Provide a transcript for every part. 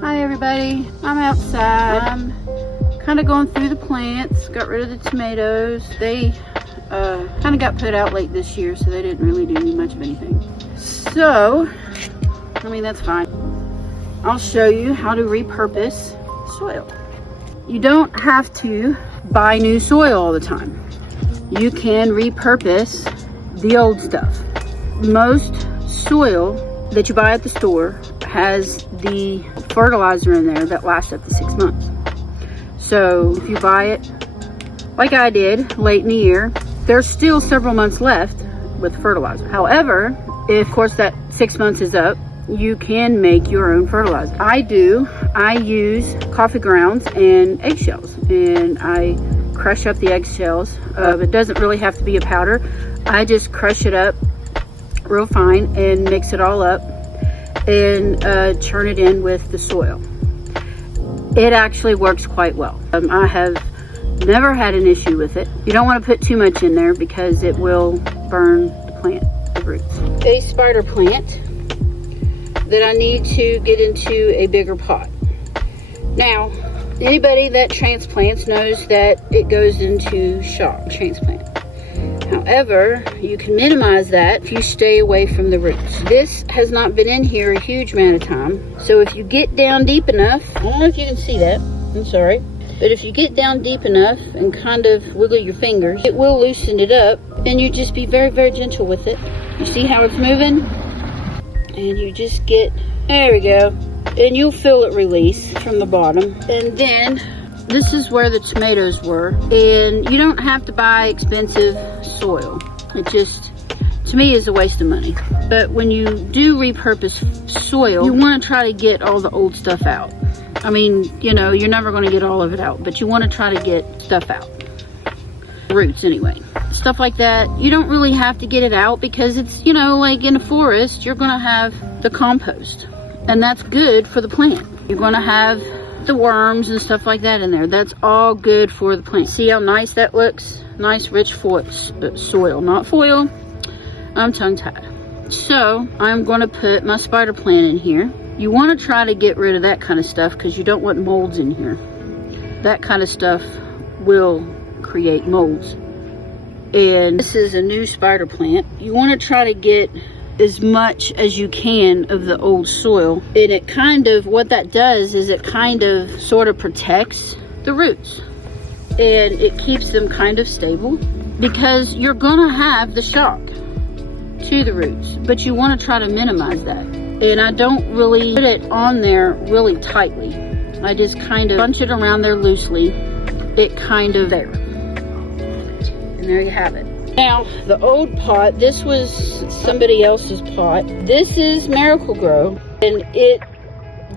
Hi everybody, I'm outside. I'm kind of going through the plants, got rid of the tomatoes. They kind of got put out late this year, so they didn't really do much of anything. So, I mean, that's fine. I'll show you how to repurpose soil. You don't have to buy new soil all the time. You can repurpose the old stuff. Most soil that you buy at the store has the fertilizer in there that lasts up to 6 months. So if you buy it like I did late in the year, there's still several months left with fertilizer. However, if of course that 6 months is up, you can make your own fertilizer. I use coffee grounds and eggshells, and I crush up the eggshells. It doesn't really have to be a powder. I just crush it up real fine and mix it all up and churn it in with the soil. It actually works quite well. I have never had an issue with it. You don't want to put too much in there because it will burn the plant, the roots. A spider plant that I need to get into a bigger pot. Now, anybody that transplants knows that it goes into shock transplant. However, you can minimize that if you stay away from the roots. This has not been in here a huge amount of time, so if you get down deep enough, I don't know if you can see that, I'm sorry, but if you get down deep enough and kind of wiggle your fingers, it will loosen it up, and you just be very, very gentle with it. You see how it's moving? And you just get, there we go, and you'll feel it release from the bottom. And then this is where the tomatoes were, and you don't have to buy expensive soil. It just, to me, is a waste of money. But when you do repurpose soil, you want to try to get all the old stuff out. I mean, you know, you're never going to get all of it out, but you want to try to get stuff out. Roots anyway. Stuff like that, you don't really have to get it out because it's, you know, like in a forest, you're going to have the compost, and that's good for the plant. You're going to have the worms and stuff like that in there. That's all good for the plant. See how nice that looks? Nice rich soil, not foil. I'm tongue-tied. So I'm going to put my spider plant in here. You want to try to get rid of that kind of stuff because you don't want molds in here. That kind of stuff will create molds. And this is a new spider plant. You want to try to get as much as you can of the old soil, and it kind of, what that does is it kind of sort of protects the roots, and it keeps them kind of stable, because you're gonna have the shock to the roots, but you want to try to minimize that. And I don't really put it on there really tightly. I just kind of bunch it around there loosely. It kind of there. And there you have it. Now, the old pot, this was somebody else's pot. This is Miracle-Gro, and it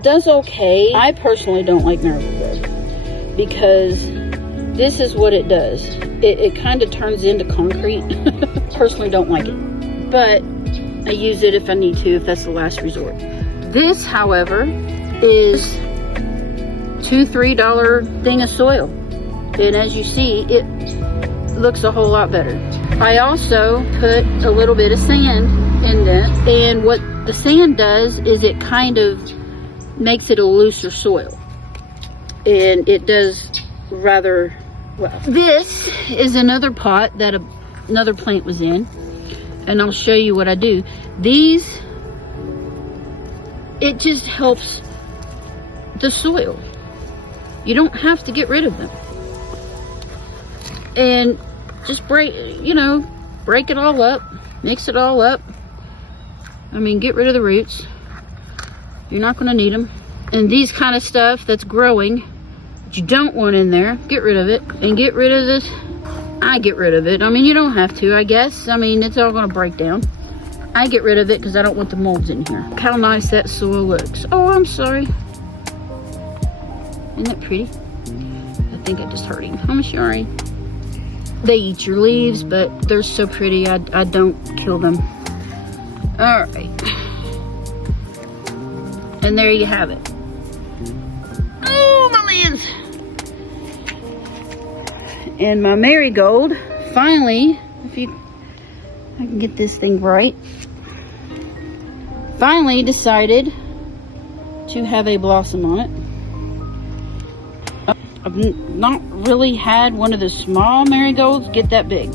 does okay. I personally don't like Miracle-Gro because this is what it does. It kind of turns into concrete. Personally don't like it, but I use it if I need to, if that's the last resort. This, however, is $2-3 thing of soil, and as you see, it looks a whole lot better. I also put a little bit of sand in this, and what the sand does is it kind of makes it a looser soil, and it does rather well. This is another pot that another plant was in, and I'll show you what I do. These, it just helps the soil. You don't have to get rid of them. And just break it all up, mix it all up. I mean, get rid of the roots. You're not going to need them. And these kind of stuff that's growing that you don't want in there, get rid of it. And get rid of this. I get rid of it. I mean, you don't have to, I guess. I mean, it's all going to break down. I get rid of it because I don't want the molds in here. Look how nice that soil looks. Oh, I'm sorry. Isn't that pretty? I think I just hurt him. I'm sorry. They eat your leaves, but they're so pretty, I don't kill them. All right. And there you have it. Oh, my lands. And my marigold, finally, I can get this thing right, finally decided to have a blossom on it. I've not really had one of the small marigolds get that big.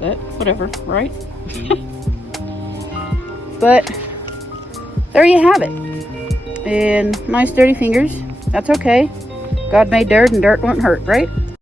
But whatever, right? But there you have it. And nice dirty fingers. That's okay. God made dirt and dirt won't hurt, right?